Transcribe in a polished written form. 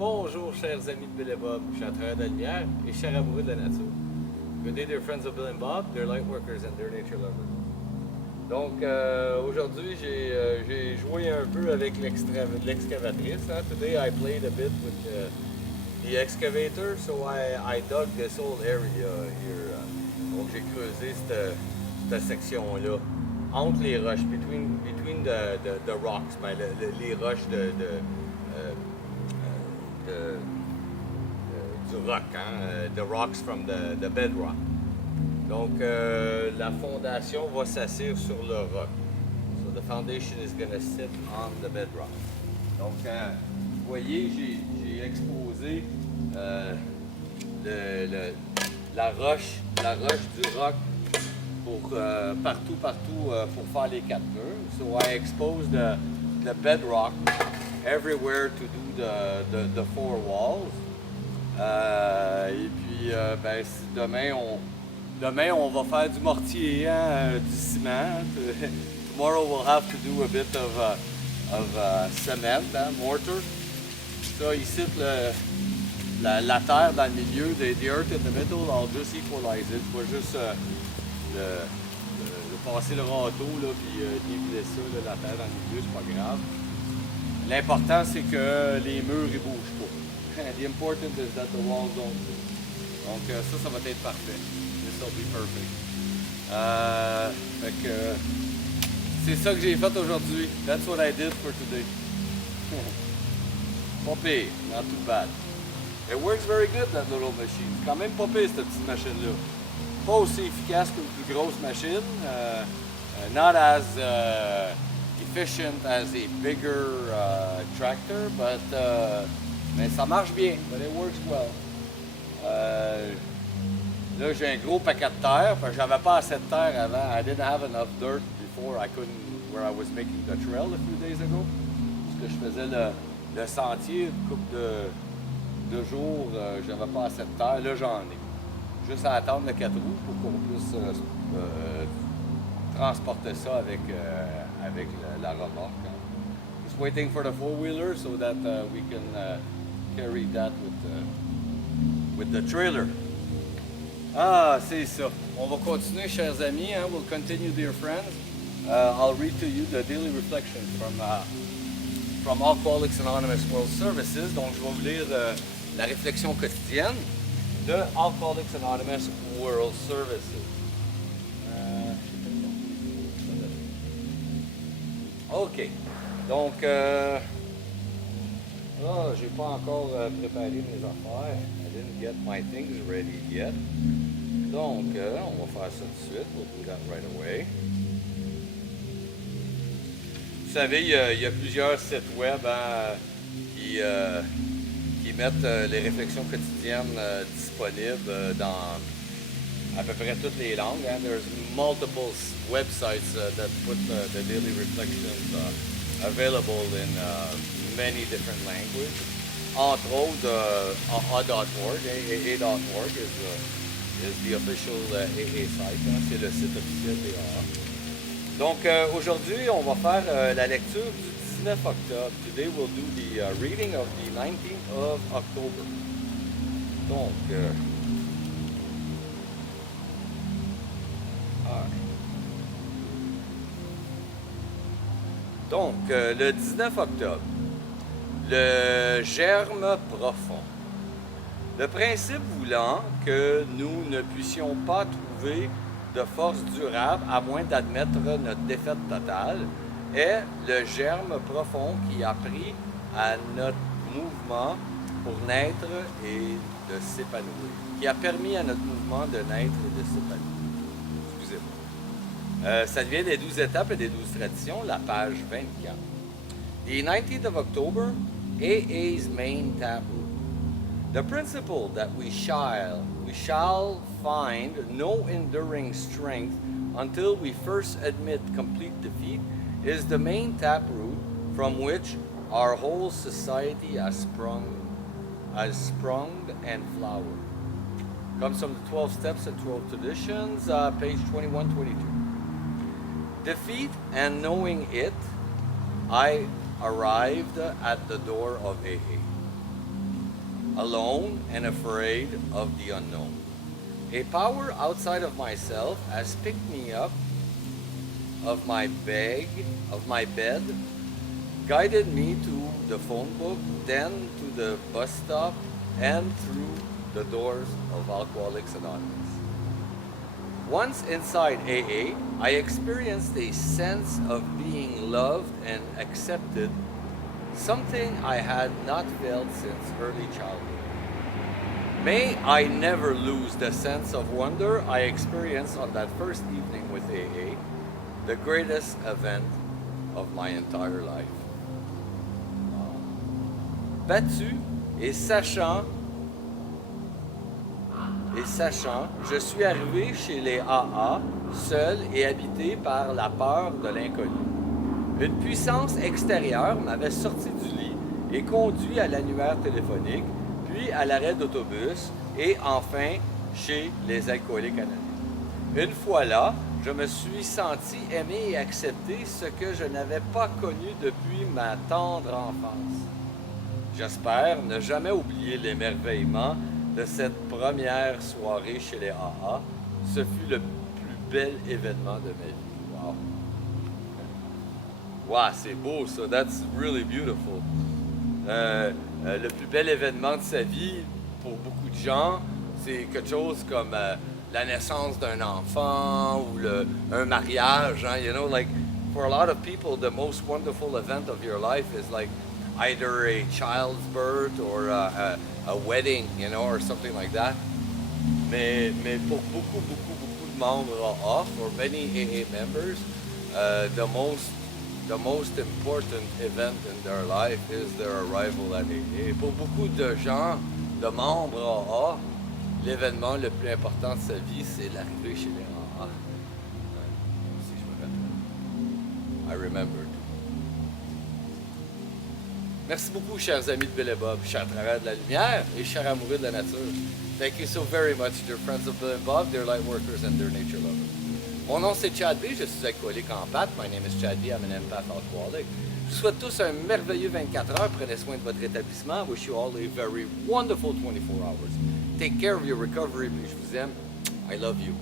Bonjour chers amis de Bill et Bob, je suis un travailleur de la lumière et chers amoureux de la nature. Good day dear friends of Bill and Bob, they're light workers and they're nature lovers. Donc aujourd'hui j'ai joué un peu avec l'excavatrice. Hein. Today I played a bit with the excavator, so I dug this whole area here. Donc j'ai creusé cette section-là entre les roches, between the rocks, ben, les roches du roc, hein, the rocks from the bedrock. Donc la fondation va s'asseoir sur le roc. So the foundation is going to sit on the bedrock. Donc vous voyez, j'ai exposé la roche du roc pour partout pour faire les quatre murs. So I exposed the bedrock everywhere to do the four walls. Et puis ben, demain on va faire du mortier, hein, du ciment. Tomorrow we'll have to do a bit of cement, hein, mortar. Ça ici la terre dans le milieu, the earth in the middle, I'll just equalize it. Je vais juste passer le râteau là, puis niveler ça, là, la terre dans le milieu, c'est pas grave. L'important c'est que les murs ils bougent pas. The important is that the walls don't move. Donc ça va être parfait. This will be perfect. Fait que c'est ça que j'ai fait aujourd'hui. That's what I did for today. Pas pire, not too bad. It works very good, that little machine. C'est quand même pas pire cette petite machine-là. Pas aussi efficace qu'une plus grosse machine. Not as efficient as a bigger tractor, but mais ça marche bien. But it works well. Là, j'ai un gros paquet de terre, parce que j'avais pas assez de terre avant. I didn't have enough dirt before. Where I was making the trail a few days ago. Parce que je faisais le sentier, une couple de jours, j'avais pas assez de terre. Là, j'en ai. Juste à attendre le 4 roues pour qu'on puisse transporter ça avec la remorque. Hein. Just waiting for the four-wheeler so that we can carry that with the trailer. Ah, c'est ça. On va continuer, chers amis. Hein? We'll continue, dear friends. I'll read to you the daily reflections from Alcoholics Anonymous World Services. Donc, je vais vous lire la réflexion quotidienne de Alcoholics Anonymous World Services. OK. Donc, j'ai pas encore préparé mes affaires. I didn't get my things ready yet. Donc, on va faire ça tout de suite. We'll do that right away. Vous savez, il y a plusieurs sites web hein, qui mettent les réflexions quotidiennes disponibles dans à peu près toutes les langues. Hein. There's multiple websites that put the daily reflections available in many different languages. Entre autres, AA.org. AA.org is the official AA site. Hein. C'est le site officiel des AA. Donc aujourd'hui, on va faire la lecture du 19 octobre. Today we'll do the reading of the 19th of October. Donc, le 19 octobre, le germe profond. Le principe voulant que nous ne puissions pas trouver de force durable à moins d'admettre notre défaite totale est le germe profond qui a pris à notre mouvement pour naître et de s'épanouir. Qui a permis à notre mouvement de naître et de s'épanouir. Excusez-moi. Ça vient des 12 étapes et des 12 traditions, la page 24. The 19th of October, AA's main taboo. The principle that we shall find no enduring strength until we first admit complete defeat is the main taproot from which our whole society has sprung and flowered. Comes from the 12 Steps and 12 Traditions, page 21-22. Defeat and knowing it, I arrived at the door of AA. alone and afraid of the unknown. A power outside of myself has picked me up of my bed, guided me to the phone book, then to the bus stop, and through the doors of Alcoholics Anonymous. Once inside AA, I experienced a sense of being loved and accepted, something I had not felt since early childhood. May I never lose the sense of wonder I experienced on that first evening with AA, the greatest event of my entire life. Battu et sachant, je suis arrivé chez les AA, seul et habité par la peur de l'inconnu. Une puissance extérieure m'avait sorti du lit et conduit à l'annuaire téléphonique, puis à l'arrêt d'autobus et enfin chez les Alcooliques Anonymes. Une fois là, je me suis senti aimer et accepter ce que je n'avais pas connu depuis ma tendre enfance. J'espère ne jamais oublier l'émerveillement de cette première soirée chez les AA. Ce fut le plus bel événement de ma vie. Wow! Wow, c'est beau ça. That's really beautiful. Le plus bel événement de sa vie, pour beaucoup de gens, c'est quelque chose comme la naissance d'un enfant ou un mariage. Hein? You know, like for a lot of people, the most wonderful event of your life is like either a child's birth or a wedding, you know, or something like that. Mais pour beaucoup de membres AA, for many AA members, the most important event in their life is their arrival at AA. Pour beaucoup de gens, de membres AA, l'événement le plus important de sa vie, c'est l'arrivée chez les AA. Si je me rappelle. I remembered. Merci beaucoup, chers amis de Bill et Bob, chers travailleurs de la lumière et chers amoureux de la nature. Thank you so very much, dear friends of Bill and Bob, dear light workers and dear nature lovers. Mon nom c'est Chad B, je suis alcoolique en pâte. My name is Chad B, I'm an empath alcoholic. Je vous souhaite tous un merveilleux 24 heures. Prenez soin de votre rétablissement. I wish you all a very wonderful 24 hours. Take care of your recovery, puis je vous aime. I love you.